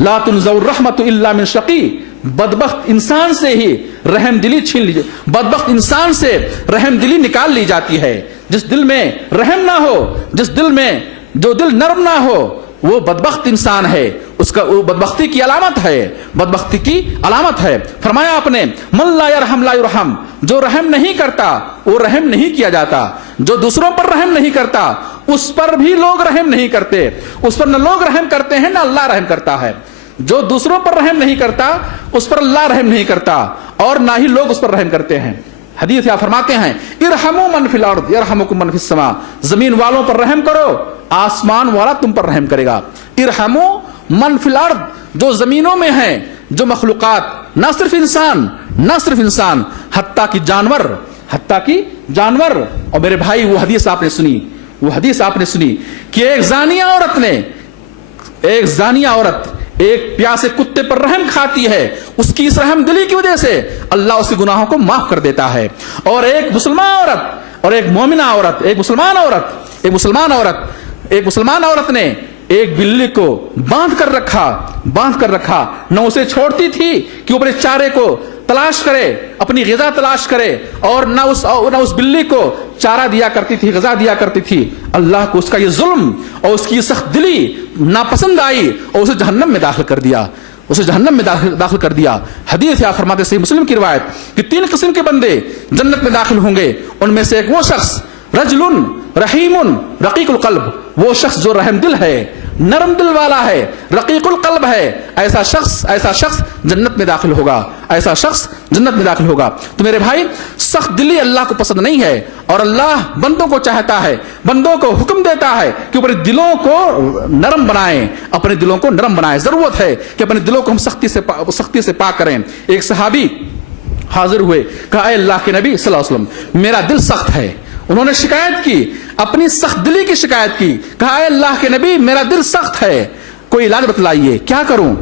لا تنزع الرحمت الا من شقی۔ بدبخت انسان سے ہی رحم دلی چھین لی، بدبخت انسان سے رحم دلی نکال لی جاتی ہے۔ جس دل میں رحم نہ ہو، جس دل میں جو دل نرم نہ ہو، وہ بدبخت انسان ہے، اس کا وہ بدبختی کی علامت ہے، بدبختی کی علامت ہے۔ فرمایا آپ نے من لا یرحم لا یرحم، جو رحم نہیں کرتا وہ رحم نہیں کیا جاتا، جو دوسروں پر رحم نہیں کرتا اس پر بھی لوگ رحم نہیں کرتے، اس پر نہ لوگ رحم کرتے ہیں نہ اللہ رحم کرتا ہے۔ جو دوسروں پر رحم نہیں کرتا اس پر اللہ رحم نہیں کرتا، اور نہ ہی لوگ اس پر رحم کرتے ہیں۔ حدیث یا فرماتے ہیں ارحموا من فی الارض یرحمکم من فی السماء، زمین والوں پر رحم کرو، آسمان والا تم پر رحم کرے گا۔ ارحموا من فی الارض، جو زمینوں میں ہیں، جو مخلوقات، نہ صرف انسان، حتیٰ کہ جانور۔ اور میرے بھائی، وہ حدیث آپ نے سنی کہ ایک زانیہ عورت ایک پیاسے کتے پر رحم کھاتی ہے، اس کی اس رحم دلی کی وجہ سے اللہ اس کے گناہوں کو معاف کر دیتا ہے۔ اور ایک مسلمان عورت اور ایک مومنہ عورت، ایک مسلمان عورت نے ایک بلی کو باندھ کر رکھا، نہ اسے چھوڑتی تھی کہ وہ اپنے چارے کو تلاش کرے، اپنی غذا تلاش کرے، اور نہ اس بلی کو چارہ دیا کرتی تھی، غذا دیا کرتی تھی۔ اللہ کو اس کا یہ ظلم اور اس کی سخت دلی ناپسند آئی اور اسے جہنم میں داخل کر دیا۔ حدیث یا فرماتے صحیح مسلم کی روایت کہ 3 قسم کے بندے جنت میں داخل ہوں گے، ان میں سے ایک وہ شخص رجل رحیم رقیق القلب، وہ شخص جو رحم دل ہے، نرم دل والا ہے، رقیق القلب ہے، ایسا شخص جنت میں داخل ہوگا۔ تو میرے بھائی، سخت دلی اللہ کو پسند نہیں ہے، اور اللہ بندوں کو چاہتا ہے، بندوں کو حکم دیتا ہے کہ اپنے دلوں کو نرم بنائیں۔ ضرورت ہے کہ اپنے دلوں کو ہم سختی سے پاک کریں۔ ایک صحابی حاضر ہوئے، کہا اے اللہ کے نبی صلی اللہ علیہ وسلم، میرا دل سخت ہے۔ انہوں نے شکایت کی، اپنی سخت دلی کی شکایت کی، کہا اے اللہ کے نبی، میرا دل سخت ہے، کوئی علاج بتلائیے، کیا کروں؟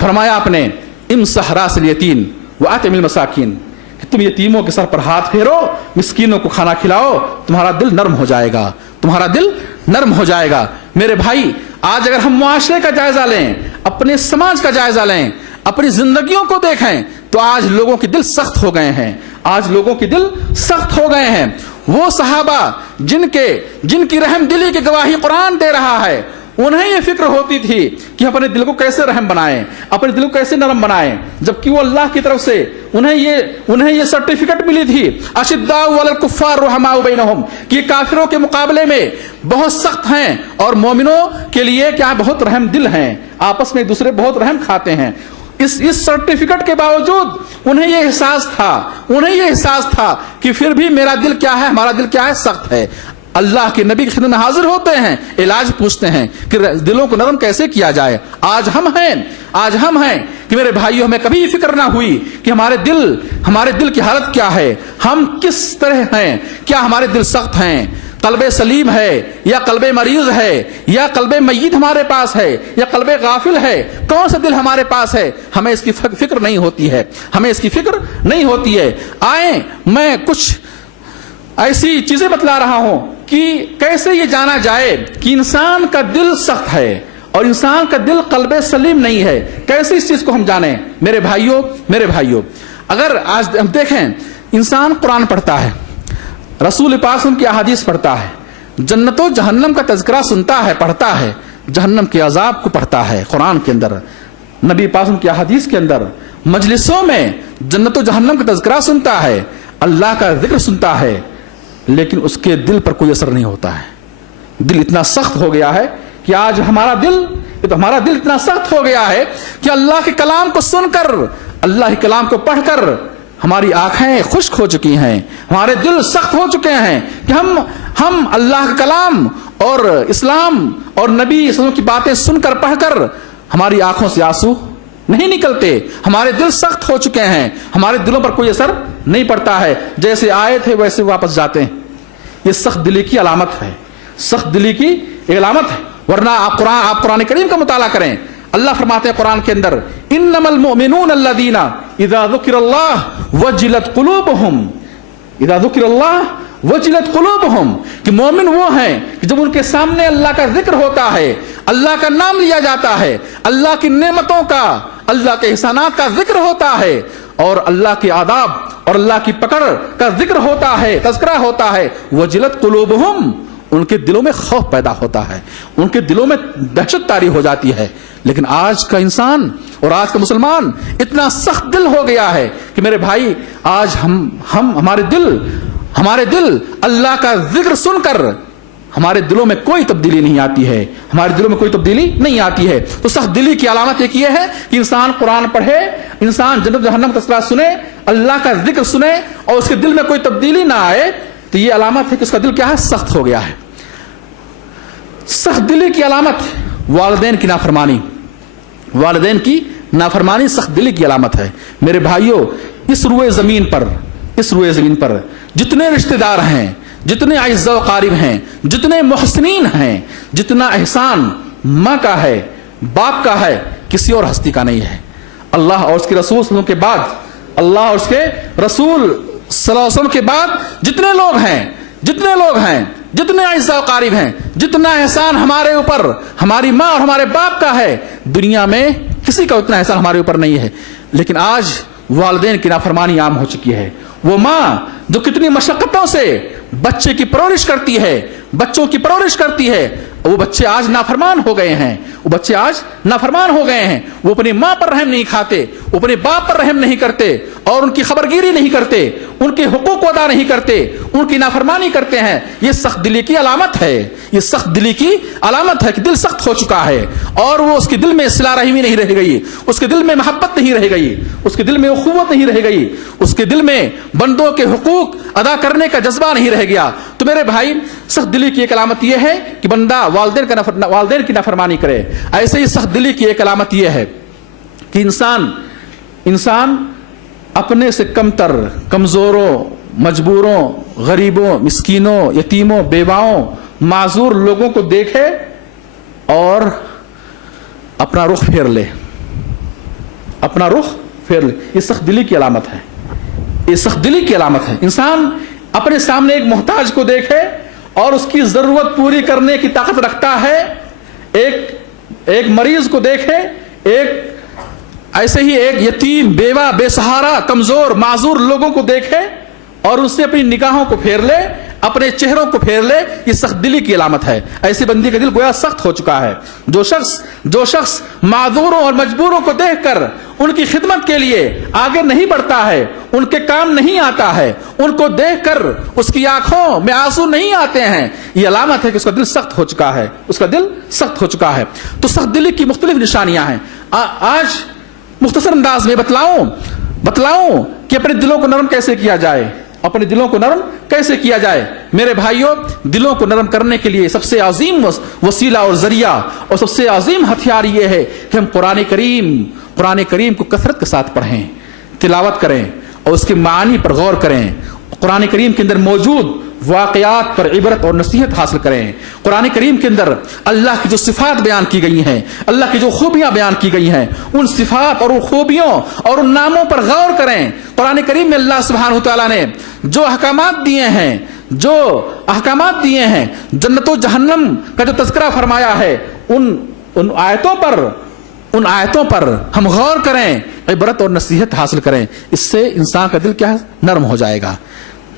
فرمایا آپ نے امسح راس الیتیم واطعم المساکین، کہ تم یتیموں کے سر پر ہاتھ پھیرو، مسکینوں کو کھانا کھلاؤ، تمہارا دل نرم ہو جائے گا۔ میرے بھائی، آج اگر ہم معاشرے کا جائزہ لیں، اپنے سماج کا جائزہ لیں، اپنی زندگیوں کو دیکھیں، تو آج لوگوں کے دل سخت ہو گئے ہیں۔ وہ صحابہ جن کی رحم دلی کی گواہی قرآن دے رہا ہے، انہیں یہ فکر ہوتی تھی کہ اپنے دل کو کیسے رحم بنائیں، اپنے دل کو کیسے نرم بنائیں، جبکہ وہ اللہ کی طرف سے انہیں یہ سرٹیفکیٹ ملی تھی، اشداء علی الکفار رحماء بینہم، کہ کافروں کے مقابلے میں بہت سخت ہیں اور مومنوں کے لیے کیا بہت رحم دل ہیں، آپس میں ایک دوسرے بہت رحم کھاتے ہیں۔ اس سرٹیفکیٹ کے باوجود انہیں یہ احساس تھا کہ پھر بھی میرا دل کیا ہے، ہمارا دل کیا ہے، سخت ہے۔ اللہ کے نبی کی خدمت میں حاضر ہوتے ہیں، علاج پوچھتے ہیں کہ دلوں کو نرم کیسے کیا جائے۔ آج ہم ہیں کہ میرے بھائیوں، ہمیں کبھی فکر نہ ہوئی کہ ہمارے دل کی حالت کیا ہے، ہم کس طرح ہیں، کیا ہمارے دل سخت ہیں، قلب سلیم ہے یا قلب مریض ہے، یا قلب میت ہمارے پاس ہے، یا قلب غافل ہے، کون سا دل ہمارے پاس ہے، ہمیں اس کی فکر نہیں ہوتی ہے۔ آئیں میں کچھ ایسی چیزیں بتلا رہا ہوں کہ کیسے یہ جانا جائے کہ انسان کا دل سخت ہے اور انسان کا دل قلب سلیم نہیں ہے؟ کیسے اس چیز کو ہم جانیں؟ میرے بھائیوں اگر آج ہم دیکھیں، انسان قرآن پڑھتا ہے، رسول پاک کی احادیث پڑھتا ہے، جنت و جہنم کا تذکرہ سنتا ہے، پڑھتا ہے، جہنم کے عذاب کو پڑھتا ہے قرآن کے اندر، نبی پاک کی احادیث کے اندر، مجلسوں میں جنت و جہنم کا تذکرہ سنتا ہے، اللہ کا ذکر سنتا ہے، لیکن اس کے دل پر کوئی اثر نہیں ہوتا ہے۔ دل اتنا سخت ہو گیا ہے کہ آج ہمارا دل اتنا سخت ہو گیا ہے کہ اللہ کے کلام کو سن کر، اللہ کے کلام کو پڑھ کر ہماری آنکھیں خشک ہو چکی ہیں، ہمارے دل سخت ہو چکے ہیں کہ ہم اللہ کا کلام اور اسلام اور نبی صلی اللہ علیہ وسلم کی باتیں سن کر پڑھ کر ہماری آنکھوں سے آنسو نہیں نکلتے، ہمارے دل سخت ہو چکے ہیں، ہمارے دلوں پر کوئی اثر نہیں پڑتا ہے، جیسے آئے تھے ویسے واپس جاتے ہیں۔ یہ سخت دلی کی علامت ہے، سخت دلی کی ایک علامت ہے، ورنہ آپ قرآن کریم کا مطالعہ کریں، اللہ فرماتے ہیں قرآن کے اندر، انما المؤمنون الذین اذا ذکر اللہ وجلت قلوبہم، اذا ذکر اللہ وجلت قلوبہم، کہ مومن وہ ہیں کہ جب ان کے سامنے اللہ کا ذکر ہوتا ہے، اللہ کا نام لیا جاتا ہے، اللہ کی نعمتوں کا، اللہ کے احسانات کا ذکر ہوتا ہے، اور اللہ کے آداب اور اللہ کی پکڑ کا ذکر ہوتا ہے، تذکرہ ہوتا ہے، وجلت قلوبہم، ان کے دلوں میں خوف پیدا ہوتا ہے، ان کے دلوں میں دہشت طاری ہو جاتی ہے۔ لیکن آج کا انسان اور آج کا مسلمان اتنا سخت دل ہو گیا ہے کہ میرے بھائی، آج ہمارے دل اللہ کا ذکر سن کر ہمارے دلوں میں کوئی تبدیلی نہیں آتی ہے، ہمارے دلوں میں کوئی تبدیلی نہیں آتی ہے۔ تو سخت دلی کی علامت ایک یہ ہے کہ انسان قرآن پڑھے، انسان جنت جہنم کا تذکرہ سنے، اللہ کا ذکر سنے اور اس کے دل میں کوئی تبدیلی نہ آئے، تو یہ علامت ہے کہ اس کا دل کیا ہے؟ سخت ہو گیا ہے۔ سخت دلی کی علامت والدین کی نافرمانی سخت دلی کی علامت ہے۔ میرے بھائیوں، اس روئے زمین پر جتنے رشتہ دار ہیں، جتنے اعزاء و اقارب ہیں، جتنے محسنین ہیں، جتنا احسان ماں کا ہے، باپ کا ہے، کسی اور ہستی کا نہیں ہے۔ اللہ اور اس کے رسول صلی اللہ علیہ وسلم کے بعد، اللہ اور اس کے رسول صلی اللہ علیہ وسلم کے بعد جتنے لوگ ہیں، جتنے اعزاء و اقارب ہیں، جتنا احسان ہمارے اوپر ہماری ماں اور ہمارے باپ کا ہے، دنیا میں کسی کا اتنا احسان ہمارے اوپر نہیں ہے۔ لیکن آج والدین کی نافرمانی عام ہو چکی ہے۔ وہ ماں جو کتنی مشقتوں سے بچوں کی پرورش کرتی ہے، وہ بچے آج نافرمان ہو گئے ہیں، وہ اپنی ماں پر رحم نہیں کھاتے، وہ اپنے باپ پر رحم نہیں کرتے، اور ان کی خبرگیری نہیں کرتے، ان کے حقوق کو ادا نہیں کرتے، ان کی نافرمانی کرتے ہیں۔ یہ سخت دلی کی علامت ہے، کہ دل سخت ہو چکا ہے، اور وہ اس کے دل میں صلہ رحمی نہیں رہ گئی، اس کے دل میں محبت نہیں رہ گئی، اس کے دل میں اخوت نہیں رہ گئی، اس کے دل میں بندوں کے حقوق ادا کرنے کا جذبہ نہیں رہ گیا۔ تو میرے بھائی، سخت دلی کی ایک علامت یہ ہے کہ بندہ والدین کی نافرمانی کرے۔ ایسے ہی سخت دلی کی ایک علامت یہ ہے کہ انسان اپنے سے کمتر، کمزوروں، مجبوروں، غریبوں، مسکینوں، یتیموں، بیواؤں، معذور لوگوں کو دیکھے اور اپنا رخ پھیر لے۔ یہ سخت دلی کی علامت ہے، انسان اپنے سامنے ایک محتاج کو دیکھے اور اس کی ضرورت پوری کرنے کی طاقت رکھتا ہے، ایک مریض کو دیکھے، ایسے ہی ایک یتیم، بیوہ، بے سہارا، کمزور، معذور لوگوں کو دیکھے اور ان سے اپنی نگاہوں کو پھیر لے، اپنے چہروں کو پھیر لے، یہ سخت دلی کی علامت ہے۔ ایسے بندے کا دل گویا سخت ہو چکا ہے۔ جو شخص معذوروں اور مجبوروں کو دیکھ کر ان کی خدمت کے لیے آگے نہیں بڑھتا ہے، ان کے کام نہیں آتا ہے، ان کو دیکھ کر اس کی آنکھوں میں آنسو نہیں آتے ہیں، یہ علامت ہے کہ اس کا دل سخت ہو چکا ہے۔ تو سخت دلی کی مختلف نشانیاں ہیں۔ آج مختصر انداز میں بتلاؤں کہ اپنے دلوں کو نرم کیسے کیا جائے۔ میرے بھائیوں، دلوں کو نرم کرنے کے لیے سب سے عظیم وسیلہ اور ذریعہ اور سب سے عظیم ہتھیار یہ ہے کہ ہم قرآن کریم کو کثرت کے ساتھ پڑھیں، تلاوت کریں اور اس کے معانی پر غور کریں، قرآن کریم کے اندر موجود واقعات پر عبرت اور نصیحت حاصل کریں۔ قرآن کریم کے اندر اللہ کی جو صفات بیان کی گئی ہیں، اللہ کی جو خوبیاں بیان کی گئی ہیں، ان صفات اور ان خوبیوں اور ان ناموں پر غور کریں۔ قرآن کریم میں اللہ سبحانہ وتعالیٰ نے جو احکامات دیے ہیں، جو احکامات دیے ہیں, جنت و جہنم کا جو تذکرہ فرمایا ہے, ان آیتوں پر ہم غور کریں, عبرت اور نصیحت حاصل کریں. اس سے انسان کا دل کیا ہے, نرم ہو جائے گا,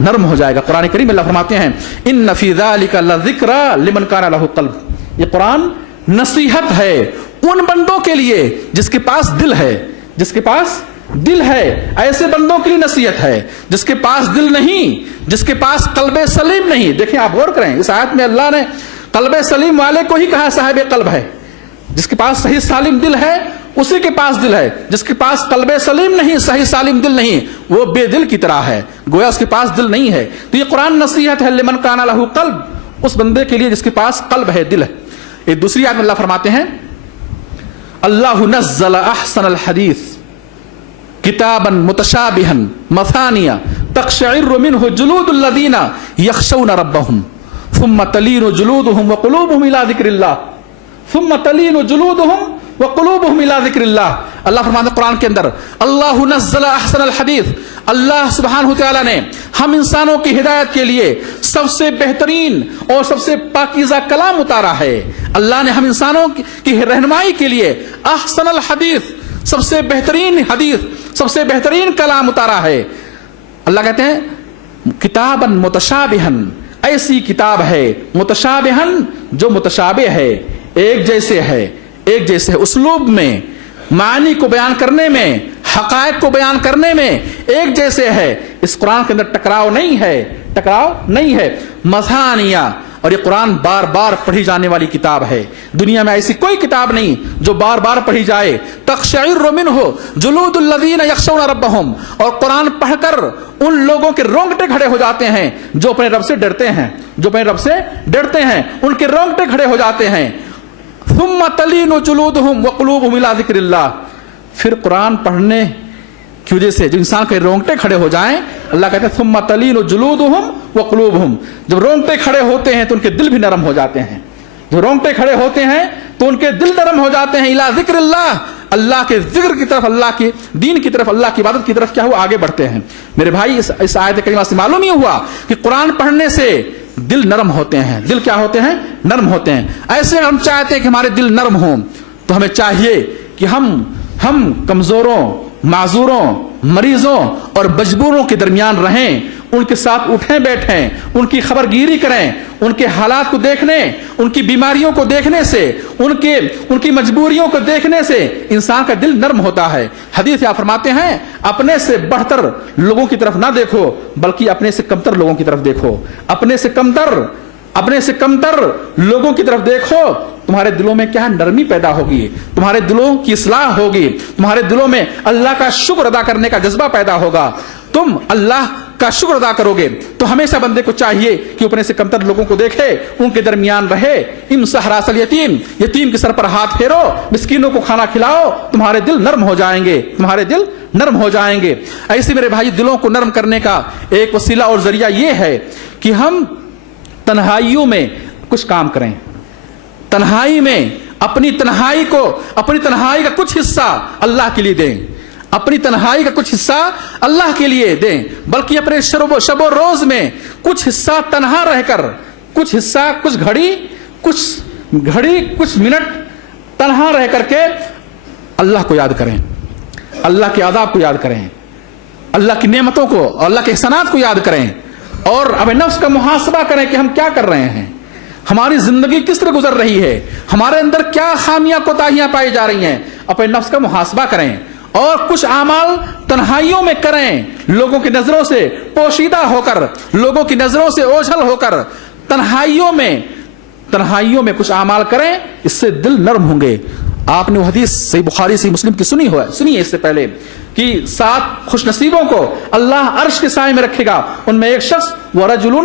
نرم ہو جائے گا. قرآن کریم اللہ فرماتے ہیں ان فی ذلک لذکری لمن کان لہ قلب. یہ قرآن نصیحت ہے ان بندوں کے لیے جس کے پاس دل ہے, جس کے پاس دل ہے. ایسے بندوں کے لیے نصیحت ہے جس کے پاس دل نہیں, جس کے پاس قلب سلیم نہیں. دیکھیں آپ غور کریں, اس آیت میں اللہ نے قلب سلیم والے کو ہی کہا صاحب قلب ہے. جس کے پاس صحیح سالم دل ہے اسی کے پاس دل ہے. جس کے پاس قلب سلیم نہیں, صحیح سالم دل نہیں, وہ بے دل کی طرح ہے, گویا اس کے پاس دل نہیں ہے. تو یہ قرآن نصیحت ہے لمن کان لہ قلب, اس بندے کے لیے جس کے پاس قلب ہے, دل ہے. ایک دوسری آیت میں اللہ فرماتے ہیں اللہ نزل احسن الحدیث کتابا متشابہا مثانیہ تقشعر منہ جلود الذین یخشون ربہم ثم تلین جلودہم وقلوبہم الی ذکر اللہ ثم تلین جلودہم وقلوبہم الی ذکر اللہ. اللہ فرماتے ہیں قرآن کے اندر اللہ نزل احسن الحدیث, اللہ سبحانہ وتعالی نے ہم انسانوں کی ہدایت کے لیے سب سے بہترین اور سب سے پاکیزہ کلام اتارا ہے. اللہ نے ہم انسانوں کی رہنمائی کے لیے احسن الحدیث, سب سے بہترین حدیث, سب سے بہترین کلام اتارا ہے. اللہ کہتے ہیں کتابا متشابہا, ایسی کتاب ہے متشابہا جو متشابہ ہے, ایک جیسے ہے, ایک جیسے ہے, اسلوب میں, معنی کو بیان کرنے میں, حقائق کو بیان کرنے میں ایک جیسے ہے. اس قرآن کے اندر ٹکراؤ نہیں ہے, ٹکراؤ نہیں ہے. مثانیہ, اور یہ قرآن بار بار پڑھی جانے والی کتاب ہے. دنیا میں ایسی کوئی کتاب نہیں جو بار بار پڑھی جائے. تقشعر منہ جلود الذین یخشون ربہم, اور قرآن پڑھ کر ان لوگوں کے رونگٹے کھڑے ہو جاتے ہیں جو اپنے رب سے ڈرتے ہیں, جو اپنے رب سے ڈرتے ہیں, ان کے رونگٹے کھڑے ہو جاتے ہیں. ثم تلین جلودہم وقلوبہم الی ذکر اللہ. پھر قرآن پڑھنے کی وجہ سے جو انسان کے رونگٹے کھڑے ہو جائیں, اللہ کہتے ہیں ثم تلین جلودہم وقلوبہم, جب رونگٹے کھڑے ہوتے ہیں تو ان کے دل بھی نرم ہو جاتے ہیں. جو رونگٹے کھڑے ہوتے ہیں تو ان کے دل نرم ہو جاتے ہیں. الی ذکر اللہ, اللہ کے ذکر کی طرف, اللہ کے دین کی طرف, اللہ کی عبادت کی طرف کیا ہوا, آگے بڑھتے ہیں. میرے بھائی اس آیت کریمہ سے معلوم ہی ہوا کہ قرآن پڑھنے سے دل نرم ہوتے ہیں. دل کیا ہوتے ہیں, نرم ہوتے ہیں. ایسے ہم چاہتے ہیں کہ ہمارے دل نرم ہوں تو ہمیں چاہیے کہ ہم کمزوروں, معذوروں, مریضوں اور مجبوروں کے درمیان رہیں, ان کے ساتھ اٹھیں بیٹھیں, ان کی خبر گیری کریں. ان کے حالات کو دیکھنے, ان کی بیماریوں کو دیکھنے سے, ان کی مجبوریوں کو دیکھنے سے انسان کا دل نرم ہوتا ہے. حدیث آپ فرماتے ہیں اپنے سے بڑھ کر لوگوں کی طرف نہ دیکھو بلکہ اپنے سے کمتر لوگوں کی طرف دیکھو. اپنے سے کمتر لوگوں کی طرف دیکھو, تمہارے دلوں میں کیا نرمی پیدا ہوگی, تمہارے دلوں کی اصلاح ہوگی, تمہارے دلوں میں اللہ کا شکر ادا کرنے کا جذبہ پیدا ہوگا, تم اللہ کا شکر ادا کرو گے. تو ہمیشہ بندے کو چاہیے کہ اپنے سے کمتر لوگوں کو دیکھے, ان کے درمیان رہے. امسح راس الیتیم, یتیم کے سر پر ہاتھ پھیرو, مسکینوں کو کھانا کھلاؤ, تمہارے دل نرم ہو جائیں گے, تمہارے دل نرم ہو جائیں گے. ایسے میرے بھائی دلوں کو نرم کرنے کا ایک وسیلہ اور ذریعہ یہ ہے کہ ہم تنہائیوں میں کچھ کام کریں. تنہائی میں اپنی تنہائی کا کچھ حصہ اللہ کے لیے دیں, اپنی تنہائی کا کچھ حصہ اللہ کے لیے دیں, بلکہ اپنے شب و روز میں کچھ حصہ تنہا رہ کر, کچھ حصہ, کچھ گھڑی, کچھ منٹ تنہا رہ کر کے اللہ کو یاد کریں, اللہ کے عذاب کو یاد کریں, اللہ کی نعمتوں کو, اللہ کے احسانات کو یاد کریں, اور اپنے نفس کا محاسبہ کریں کہ ہم کیا کر رہے ہیں, ہماری زندگی کس طرح گزر رہی ہے, ہمارے اندر کیا خامیاں کوتاہیاں پائی جا رہی ہیں. اپنے نفس کا محاسبہ کریں اور کچھ اعمال تنہائیوں میں کریں, لوگوں کی نظروں سے پوشیدہ ہو کر, لوگوں کی نظروں سے اوجھل ہو کر تنہائیوں میں کچھ اعمال کریں. اس سے دل نرم ہوں گے. آپ نے وہ حدیث صحیح بخاری صحیح مسلم کی سنی ہے اس سے پہلے کہ 7 خوش نصیبوں کو اللہ عرش کے سائے میں رکھے گا. ان میں ایک شخص وَرَجُلٌ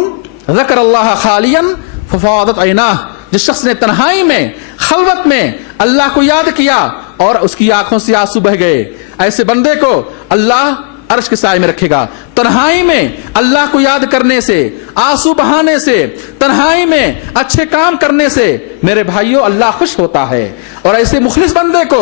ذَكَرَ اللَّهَ خَالِيًا فَفَاضَتْ عَيْنَاهُ, جس شخص نے تنہائی میں, خلوت میں اللہ کو یاد کیا اور اس کی آنکھوں سے آنسو بہ گئے. ایسے بندے کو اللہ عرش کے سائے میں رکھے گا. تنہائی میں اللہ کو یاد کرنے سے, آنسو بہانے سے, تنہائی میں اچھے کام کرنے سے میرے بھائیوں اللہ خوش ہوتا ہے. اور ایسے مخلص بندے کو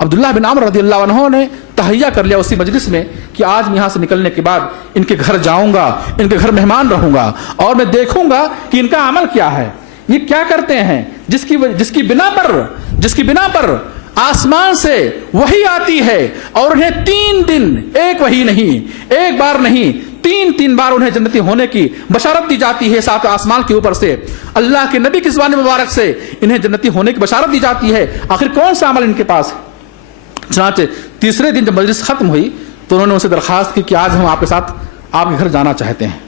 عبداللہ بن عمر رضی اللہ عنہ نے تہیہ کر لیا اسی مجلس میں کہ آج میں یہاں سے نکلنے کے بعد ان کے گھر جاؤں گا، ان کے گھر مہمان رہوں گا اور میں دیکھوں گا کہ ان کا عمل کیا ہے، یہ کیا کرتے ہیں جس کی بنا پر آسمان سے وحی آتی ہے اور انہیں 3 دن، ایک وحی نہیں، ایک بار نہیں، 3 بار انہیں جنتی ہونے کی بشارت دی جاتی ہے ساتھ آسمان کے اوپر سے، اللہ کے نبی کی زبان مبارک سے انہیں جنتی ہونے کی بشارت دی جاتی ہے۔ آخر کون سا عمل ان کے پاس ہے؟ چنانچہ تیسرے دن جب مجلس ختم ہوئی تو انہوں نے ان سے درخواست کی کہ آج ہم آپ کے ساتھ آپ کے گھر جانا چاہتے ہیں۔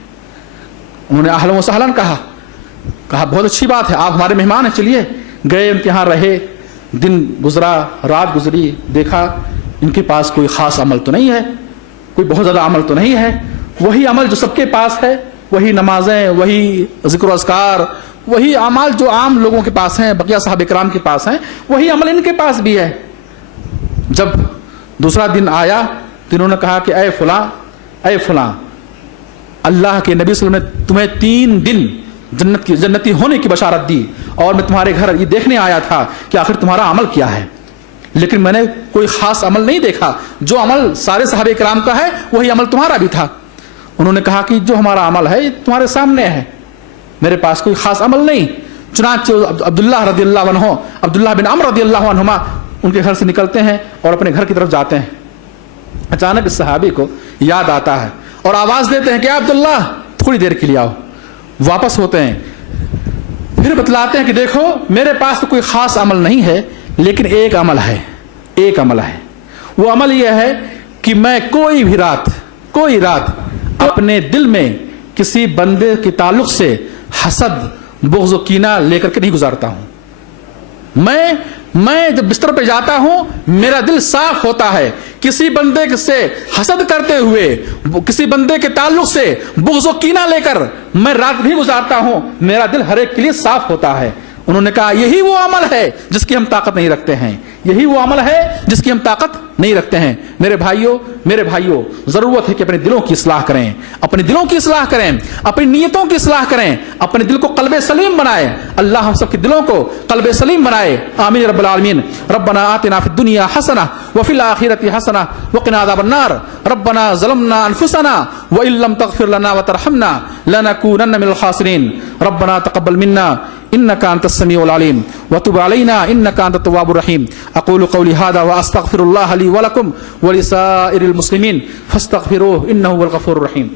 انہوں نے اہلا و سہلا کہا بہت اچھی بات ہے، آپ ہمارے مہمان ہیں، چلیے۔ گئے، ان کے یہاں رہے، دن گزرا، رات گزری، دیکھا ان کے پاس کوئی خاص عمل تو نہیں ہے، کوئی بہت زیادہ عمل تو نہیں ہے، وہی عمل جو سب کے پاس ہے، وہی نمازیں، وہی ذکر و اذکار، وہی اعمال جو عام لوگوں کے پاس ہیں، بقیہ صحابہ کرام کے پاس ہیں، وہی عمل ان کے پاس بھی ہے۔ جب دوسرا دن آیا تو انہوں نے کہا کہ اے فلاں، اللہ کے نبی صلی اللہ علیہ وسلم نے تمہیں 3 دن جنتی ہونے کی بشارت دی اور میں تمہارے گھر یہ دیکھنے آیا تھا کہ آخر تمہارا عمل کیا ہے، لیکن میں نے کوئی خاص عمل نہیں دیکھا، جو عمل سارے صحابہ کرام کا ہے وہی عمل تمہارا بھی تھا۔ انہوں نے کہا کہ جو ہمارا عمل ہے یہ تمہارے سامنے ہے، میرے پاس کوئی خاص عمل نہیں۔ چنانچہ عبداللہ بن عمر رضی اللہ عنہما ان کے گھر سے نکلتے ہیں اور اپنے گھر کی طرف جاتے ہیں۔ اچانک اس صحابی کو یاد آتا ہے اور آواز دیتے ہیں کہ عبداللہ تھوڑی دیر کے لیے آؤ۔ واپس ہوتے ہیں، پھر بتلاتے ہیں کہ دیکھو میرے پاس تو کوئی خاص عمل نہیں ہے، لیکن ایک عمل ہے۔ وہ عمل یہ ہے کہ میں کوئی رات اپنے دل میں کسی بندے کے تعلق سے حسد، بغض و کینہ لے کر کے نہیں گزارتا ہوں۔ میں جب بستر پہ جاتا ہوں میرا دل صاف ہوتا ہے، کسی بندے سے حسد کرتے ہوئے، کسی بندے کے تعلق سے بغض و کینہ لے کر میں رات نہیں گزارتا ہوں، میرا دل ہر ایک کے لیے صاف ہوتا ہے۔ انہوں نے کہا یہی وہ عمل ہے جس کی ہم طاقت نہیں رکھتے ہیں، یہی وہ عمل ہے جس کی ہم طاقت نہیں رکھتے ہیں۔ میرے بھائیوں ضرورت ہے کہ اپنے دلوں کی اصلاح کریں، اپنے دلوں کی اصلاح کریں، اپنی نیتوں کی اصلاح کریں، اپنے دل کو قلب سلیم بنائے۔ اللہ ہم سب کے دلوں کو قلب سلیم بنائے، آمین رب العالمین۔ ربنا آتنا فی الدنیا حسنہ وفی الآخرۃ حسنہ وقنا عذاب النار، ربنا ظلمنا انفسنا وان لم تغفر لنا وترحمنا لنکونن من الخاسرین، ربنا تقبل منا انك انت السميع العليم وتب علينا انك انت التواب الرحيم۔ اقول قولي هذا واستغفر الله لي ولكم ولسائر المسلمين فاستغفروه انه هو الغفور الرحيم۔